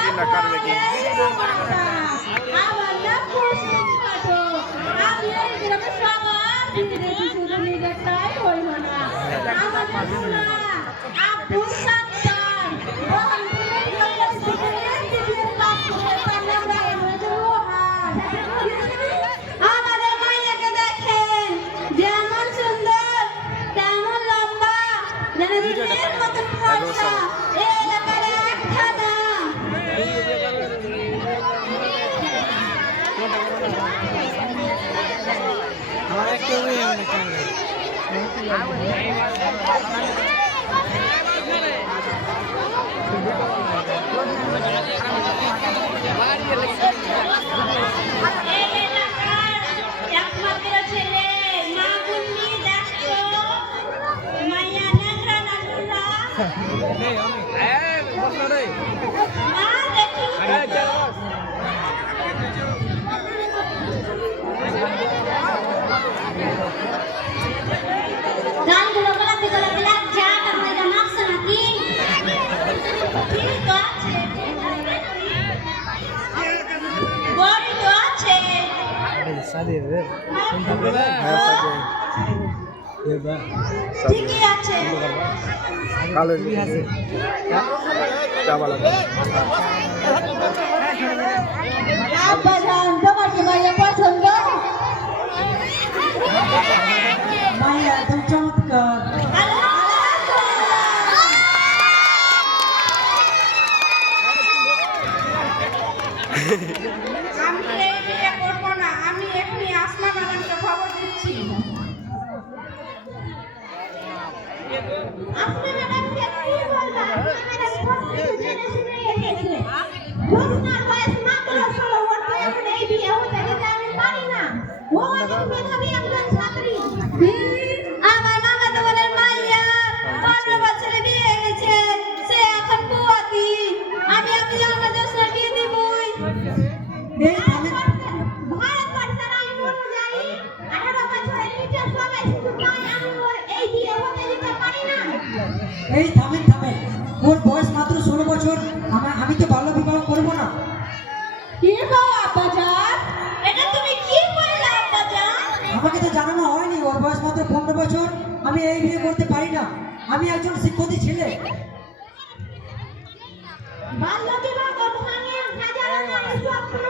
কি না করবে কি আমার নাম কুসুম খাতুন। আমি এই গ্রামে সবার বিদেশি শুধু নিজেরটাই হইল না। আমার নাম সোনা, আব্বুর সন্তান। বহনপুরের জলের সিগারেট দিয়ে কাজ করে পারলাম না, হয়েছে লোহার। আমাদের মাইয়াকে দেখেন, যেমন সুন্দর তেমন লম্বা, যেন দিনের মতন ফর্সা। এই এলাকার এক খাদা। আমার একটা মেয়ে অনেক এই এলাকার একমাত্র ছেলে মা গুন্নি দেখতো মাইয়া নেংরা নানুরা মা দেখি গানগুলো গলাতে গলাতে লাগ যা তোমার এটা মাপছো নাকি ঠিক তো আছে বড়ি তো আছে সাদে রে হ্যাঁ সাথে ঠিকই আছে কালো আছে চাবালা আব্বা জান তোমার কি মাইয়া পছন্দ মাইয়া তুমি চমৎকার আমি এই বিয়ে করব না আমি এখনই আসমা ম্যাডামকে খবর দিচ্ছি আসমা ম্যাডামকে কি বলবা ম্যাডাম সব কিছু জেনে শুনে এসেছে রোজনার বয়স মাত্র 16 ওর তো এখন এই বিয়ে হতে দিতে আমি পারি না ও একজন মেধাবী একজন ছাত্রী আমার মামা তো বলে মাইয়া 15 বছরে বিয়ে হয়ে গেছে সে এখন বুয়াতি আমি আমার দোষটা দিয়ে দিবই ভারতবর্ষের আইন অনুযায়ী 18 বছরের নিচে সবাই শুধু পায় আমি ওর এই বিয়ে হতে দিতে পারি না এই থামেন থামেন ওর বয়স মাত্র 16 বছর আমি তো বাল্য বিবাহ করবো না কি গো আব্বাজান এটা তুমি কি বললে আব্বাজান আমাকে তো জানানো হয়নি ওর বয়স মাত্র 15 বছর আমি এই বিয়ে করতে পারি না আমি একজন শিক্ষিত ছেলে বাল্য বিবাহ ভাঙে হাজারো নারী স্বপ্ন